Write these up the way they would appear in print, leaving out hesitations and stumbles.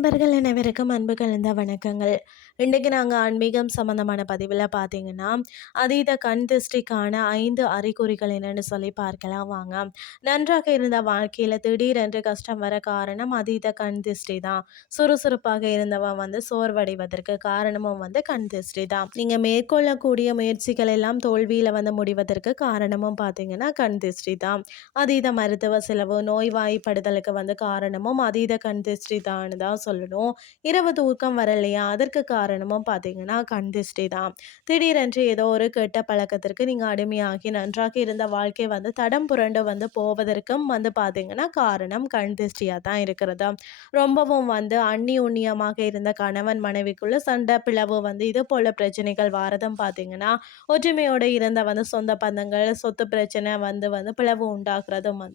நண்பர்கள் அனைவருக்கும் அன்பு கலந்த வணக்கங்கள். இன்றைக்கு நாங்கள் ஆன்மீகம் சம்பந்தமான பதிவில் பார்த்தீங்கன்னா, அதீத கண் திருஷ்டிக்கான 5 அறிகுறிகள் என்னன்னு சொல்லி பார்க்கலாம் வாங்க. நன்றாக இருந்த வாழ்க்கையில் திடீரென்று கஷ்டம் வர காரணம் அதீத கண் திருஷ்டி தான். சுறுசுறுப்பாக இருந்தவன் சோர்வடைவதற்கு காரணமும் கண் திருஷ்டி தான். நீங்கள் மேற்கொள்ளக்கூடிய முயற்சிகள் எல்லாம் தோல்வியில் முடிவதற்கு காரணமும் பார்த்தீங்கன்னா கண் திருஷ்டி தான். அதீத மருத்துவ செலவு, நோய்வாய்ப்படுதலுக்கு காரணமும் அதீத கண் திருஷ்டி தான் சொல்லணும். இரவு தூக்கம் வரலையா, அதற்கு காரணமும் பார்த்தீங்கன்னா கண் திருஷ்டி தான். திடீரென்று ஏதோ ஒரு கெட்ட பழக்கத்திற்கு நீங்கள் அடிமையாகி நன்றாக இருந்த வாழ்க்கை தடம் புரண்டு போவதற்கும் பார்த்தீங்கன்னா காரணம் கண் திருஷ்டியாக தான் இருக்கிறது. ரொம்பவும் அந்நியுன்னியமாக இருந்த கணவன் மனைவிக்குள்ள சண்டை பிளவு இது போல பிரச்சனைகள் வாரதும் பார்த்தீங்கன்னா ஒற்றுமையோடு இருந்த சொந்த பந்தங்கள் சொத்து பிரச்சனை பிளவு உண்டாகிறதும்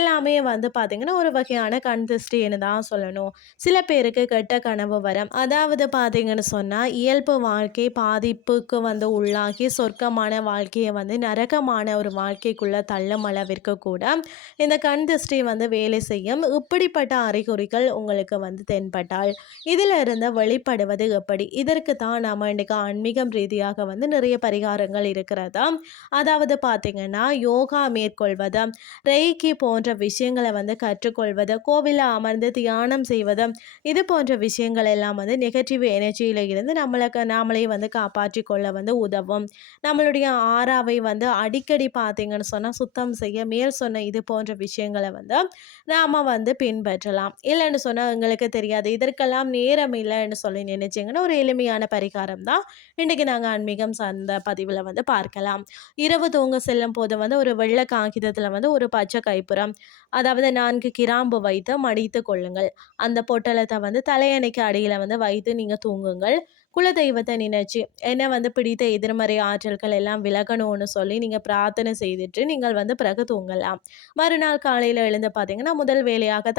எல்லாமே பார்த்தீங்கன்னா ஒரு வகையான கண் திருஷ்டின்னு தான் சொல்லணும். சில பேருக்கு கெட்ட கனவு வரும், அதாவது பார்த்தீங்கன்னு சொன்னால் இயல்பு வாழ்க்கை பாதிப்புக்கு உள்ளாகி சொர்க்கமான வாழ்க்கையை நரகமான ஒரு வாழ்க்கைக்குள்ள தள்ளும் அளவிற்கு கூட இந்த கண் திருஷ்டி வேலை செய்யும். இப்படிப்பட்ட அறிகுறிகள் உங்களுக்கு தென்பட்டால் இதில் இருந்து வெளிப்படுவது எப்படி? இதற்கு தான் நாம் இன்றைக்கு ஆன்மீகம் ரீதியாக நிறைய பரிகாரங்கள் இருக்கிறதா. அதாவது பார்த்தீங்கன்னா யோகா மேற்கொள்வது, ரெய்கி போன்ற விஷயங்களை கற்றுக்கொள்வது, கோவிலில் அமர்ந்து தியானம் செய்வது, இது போன்ற விஷயங்கள் எல்லாம் நெகட்டிவ் எனர்ஜியில் இருந்து நாமளே காப்பாற்றி கொள்ள உதவும். நம்மளுடைய ஆறாவை அடிக்கடி பார்த்தீங்கன்னு சொன்னால் சுத்தம் செய்ய மேல் சொன்ன இது போன்ற விஷயங்களை நாம் பின்பற்றலாம். இல்லைன்னு சொன்னால் எங்களுக்கு தெரியாது, இதற்கெல்லாம் நேரம் இல்லைன்னு சொல்லி நினைச்சிங்கன்னா ஒரு எளிமையான பரிகாரம் தான் இன்றைக்கி நாங்கள் ஆன்மீகம் சார்ந்த பதிவில் பார்க்கலாம். இரவு தூங்க செல்லும் போது ஒரு வெள்ளை காகிதத்தில் ஒரு பச்சை கைப்புறம், அதாவது 4 கிராம்பு வைத்து மடித்து கொள்ளுங்கள். அந்த பொட்டலத்தை தலையணைக்கு அடியில் வைத்து நீங்கள் தூங்குங்கள். குலதெய்வத்தை நினைச்சு என்ன பிடித்த எதிர்மறை ஆற்றல்கள் எல்லாம் விலகணும்னு சொல்லி நீங்கள் பிரார்த்தனை செய்துட்டு நீங்கள் பிறகு தூங்கலாம். மறுநாள் காலையில் எழுந்து பார்த்தீங்கன்னா முதல் வேலையாக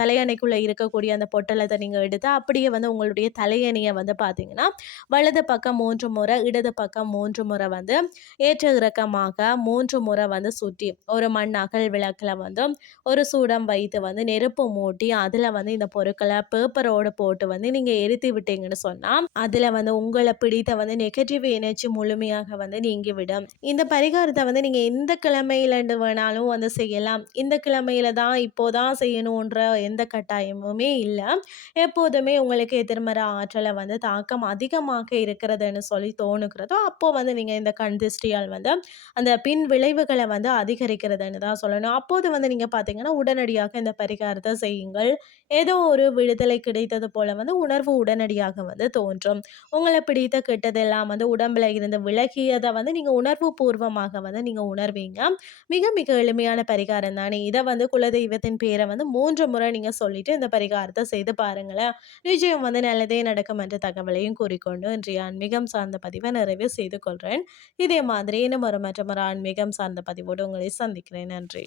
தலையணைக்குள்ளே இருக்கக்கூடிய அந்த பொட்டலத்தை நீங்கள் எடுத்து அப்படியே உங்களுடைய தலையணையை பார்த்தீங்கன்னா வலது பக்கம் 3 முறை, இடது பக்கம் 3 முறை ஏற்ற இறக்கமாக 3 முறை சுற்றி ஒரு மண் அகல் விளக்கில் ஒரு சூடம் வைத்து நெருப்பு மூட்டி அதில் இந்த பொருட்களை பேப்பரோடு போட்டு நீங்கள் எரித்து விட்டீங்கன்னு சொன்னால் அதில் உங்களை பிடித்த நெகட்டிவ் எனர்ஜி முழுமையாக நீங்கிவிடும். இந்த பரிகாரத்தை நீங்கள் எந்த கிழமையிலண்டு வேணாலும் செய்யலாம். இந்த கிழமையில தான் இப்போதான் செய்யணுன்ற எந்த கட்டாயமுமே இல்லை. எப்போதுமே உங்களுக்கு எதிர்மறை ஆற்றலை தாக்கம் அதிகமாக இருக்கிறதுன்னு சொல்லி தோணுகிறதோ அப்போ நீங்கள் இந்த கண் திருஷ்டியால் அந்த பின் விளைவுகளை அதிகரிக்கிறதுன்னு தான் சொல்லணும். அப்போது நீங்கள் பார்த்தீங்கன்னா உடனடியாக இந்த பரிகாரத்தை செய்யுங்கள். ஏதோ ஒரு விடுதலை கிடைத்தது போல உணர்வு உடனடியாக தோன்றும். உங்களை பிடித்த கெட்டதெல்லாம் உடம்புல இருந்து விலகியதை நீங்கள் உணர்வு பூர்வமாக நீங்கள் உணர்வீங்க. மிக மிக எளிமையான பரிகாரம் தானே. இதை குலதெய்வத்தின் பேரை 3 முறை நீங்கள் சொல்லிட்டு இந்த பரிகாரத்தை செய்து பாருங்களேன். நிச்சயம் நல்லதே நடக்கும் என்ற தகவலையும் கூறிக்கொண்டு இன்றைய ஆன்மீகம் சார்ந்த பதிவை நிறைவு செய்து கொள்கிறேன். இதே மாதிரி இன்னும் மற்றொரு ஆன்மீகம் சார்ந்த பதிவோடு உங்களை சந்திக்கிறேன். நன்றி.